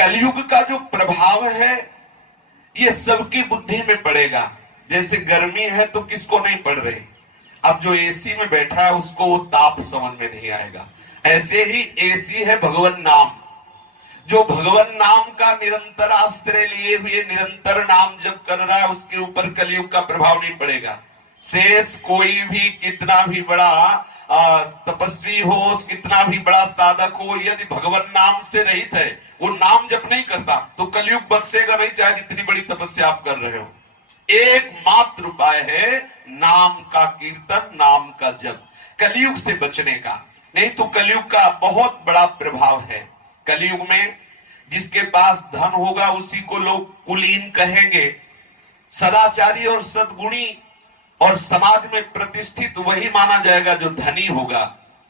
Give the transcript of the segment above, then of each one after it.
कलयुग का जो प्रभाव है ये सबकी बुद्धि में पड़ेगा। जैसे गर्मी है तो किसको नहीं पड़ रही, अब जो एसी में बैठा है उसको वो ताप समझ में नहीं आएगा। ऐसे ही एसी है भगवान नाम। जो भगवान नाम का निरंतर आश्रय लिए हुए निरंतर नाम जब कर रहा है उसके ऊपर कलयुग का प्रभाव नहीं पड़ेगा। शेष कोई भी कितना भी बड़ा तपस्वी हो, कितना भी बड़ा साधक हो, यदि भगवान नाम से रहित है, वो नाम जप नहीं करता तो कलयुग बख्शेगा नहीं, चाहे जितनी बड़ी तपस्या आप कर रहे हो। एकमात्र उपाय है नाम का कीर्तन, नाम का जप, कलयुग से बचने का। नहीं तो कलयुग का बहुत बड़ा प्रभाव है। कलयुग में जिसके पास धन होगा उसी को लोग कुलीन कहेंगे, सदाचारी और सद्गुणी और समाज में प्रतिष्ठित वही माना जाएगा जो धनी होगा,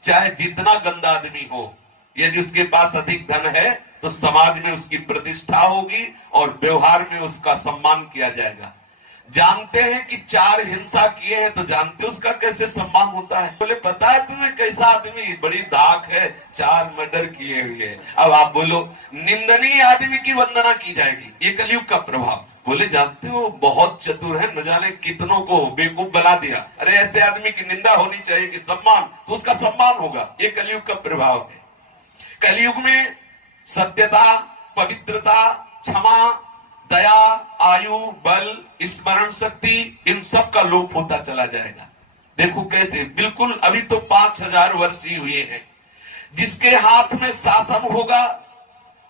चाहे जितना गंदा आदमी हो। यदि उसके पास अधिक धन है तो समाज में उसकी प्रतिष्ठा होगी और व्यवहार में उसका सम्मान किया जाएगा। जानते हैं कि 4 हिंसा किए हैं तो जानते उसका कैसे सम्मान होता है। बोले पता है तुम्हें कैसा आदमी, बड़ी धाक है, 4 मर्डर किए हुए। अब आप बोलो निंदनीय आदमी की वंदना की जाएगी, ये कलयुग का प्रभाव। बोले जानते हो बहुत चतुर है, न जाने कितनों को बेवकूफ बना दिया। अरे ऐसे आदमी की निंदा होनी चाहिए कि सम्मान, तो उसका सम्मान होगा। ये कलयुग का प्रभाव है। कलयुग में सत्यता, पवित्रता, क्षमा, दया, आयु, बल, स्मरण शक्ति, इन सब का लोप होता चला जाएगा। देखो कैसे, बिल्कुल अभी तो 5000 वर्ष ही हुए हैं। जिसके हाथ में शासन होगा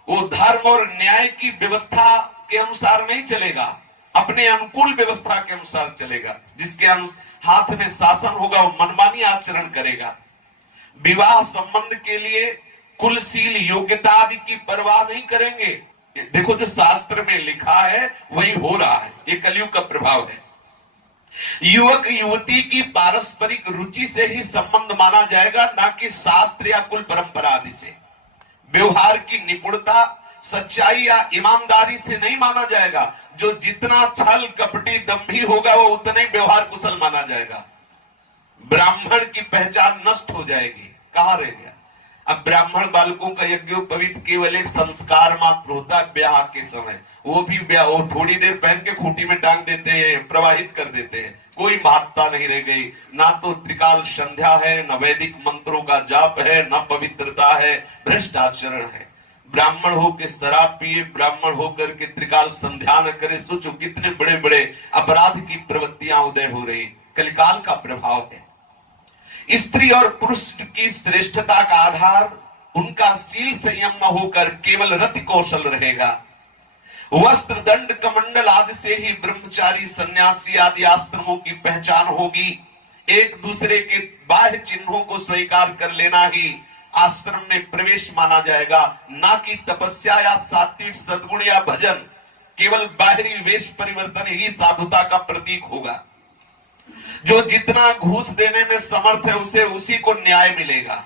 वो धर्म और न्याय की व्यवस्था के अनुसार नहीं चलेगा, अपने अनुकूल व्यवस्था के अनुसार चलेगा। जिसके हाथ में शासन होगा वो मनमानी आचरण करेगा। विवाह संबंध के लिए कुलशील योग्यता आदि की परवाह नहीं करेंगे। देखो जो शास्त्र में लिखा है वही हो रहा है, ये कलयुग का प्रभाव है। युवक युवती की पारस्परिक रुचि से ही संबंध माना जाएगा, ना कि शास्त्र या कुल परंपरा आदि से। व्यवहार की निपुणता, सच्चाई या ईमानदारी से नहीं माना जाएगा। जो जितना छल कपटी दंभी होगा वो उतना ही व्यवहार कुशल माना जाएगा। ब्राह्मण की पहचान नष्ट हो जाएगी। कहां रह गया अब ब्राह्मण बालकों का यज्ञोपवीत केवल एक संस्कार मात्र होता है ब्याह के समय। वो भी ब्याह वो थोड़ी देर पहन के खूंटी में टांग देते हैं, प्रवाहित कर देते हैं। कोई महत्ता नहीं रह गई। ना तो त्रिकाल संध्या है, न वैदिक मंत्रों का जाप है, न पवित्रता है, भ्रष्ट आचरण है। ब्राह्मण होकर शराब पिए, ब्राह्मण होकर के त्रिकाल संध्या न करे, सोचो कितने बड़े बड़े अपराध की प्रवृत्तियां उदय हो रही। कलिकाल का प्रभाव है। स्त्री और पुरुष की श्रेष्ठता का आधार उनका शील संयम न होकर केवल रति कौशल रहेगा। वस्त्र दंड कमंडल आदि से ही ब्रह्मचारी सन्यासी आदि आश्रमों की पहचान होगी। एक दूसरे के बाह्य चिन्हों को स्वीकार कर लेना ही आश्रम में प्रवेश माना जाएगा, ना कि तपस्या या सात्विक सद्गुण या भजन। केवल बाहरी वेश परिवर्तन ही साधुता का प्रतीक होगा। जो जितना घूस देने में समर्थ है उसे उसी को न्याय मिलेगा।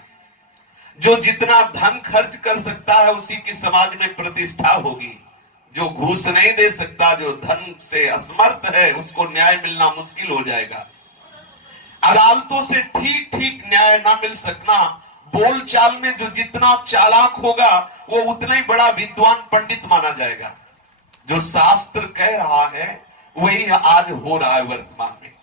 जो जितना धन खर्च कर सकता है उसी की समाज में प्रतिष्ठा होगी। जो घूस नहीं दे सकता, जो धन से असमर्थ है, उसको न्याय मिलना मुश्किल हो जाएगा। अदालतों से ठीक ठीक न्याय ना मिल सकना। बोलचाल में जो जितना चालाक होगा वो उतना ही बड़ा विद्वान पंडित माना जाएगा। जो शास्त्र कह रहा है वही आज हो रहा है वर्तमान में।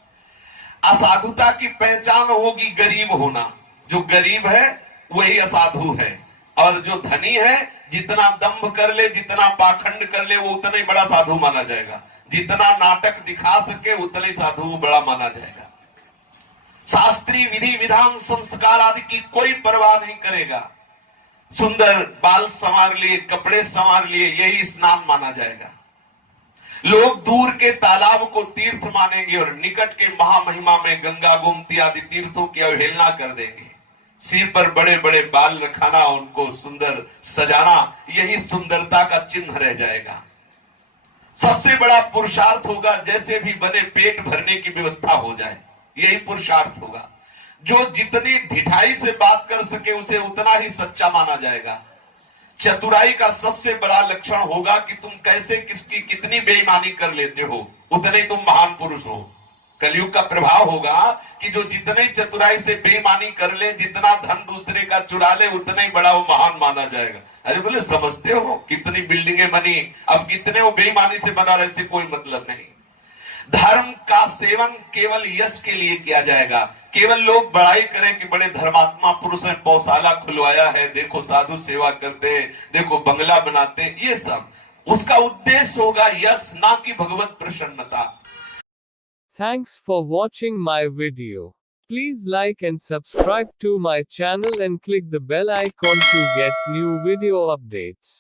असाधुता की पहचान होगी गरीब होना। जो गरीब है वही असाधु है, और जो धनी है जितना दंभ कर ले, जितना पाखंड कर ले, वो उतना ही बड़ा साधु माना जाएगा। जितना नाटक दिखा सके उतना ही साधु बड़ा माना जाएगा। शास्त्रीय विधि विधान संस्कार आदि की कोई परवाह नहीं करेगा। सुंदर बाल संवार लिए, कपड़े संवार लिए, यही स्नान माना जाएगा। लोग दूर के तालाब को तीर्थ मानेंगे और निकट के महामहिमा में गंगा गोमती आदि तीर्थों की अवहेलना कर देंगे। सिर पर बड़े बड़े बाल रखाना, उनको सुंदर सजाना, यही सुंदरता का चिन्ह रह जाएगा। सबसे बड़ा पुरुषार्थ होगा जैसे भी बने पेट भरने की व्यवस्था हो जाए, यही पुरुषार्थ होगा। जो जितनी ढिठाई से बात कर सके उसे उतना ही सच्चा माना जाएगा। चतुराई का सबसे बड़ा लक्षण होगा कि तुम कैसे किसकी कितनी बेईमानी कर लेते हो, उतने तुम महान पुरुष हो। कलयुग का प्रभाव होगा कि जो जितने चतुराई से बेईमानी कर ले, जितना धन दूसरे का चुरा ले, उतना ही बड़ा वो महान माना जाएगा। अरे बोले समझते हो कितनी बिल्डिंगें बनी, अब कितने वो बेईमानी से बना रहे, इससे कोई मतलब नहीं। धर्म का सेवन केवल यश के लिए किया जाएगा, केवल लोग बड़ाई करें कि बड़े धर्मात्मा पुरुष ने पौशाला खुलवाया है, देखो साधु सेवा करते, देखो बंगला बनाते, ये सब उसका उद्देश्य होगा यश, ना कि भगवत प्रसन्नता। Thanks for watching my video. Please like and subscribe to my channel and click the bell icon to get new video updates.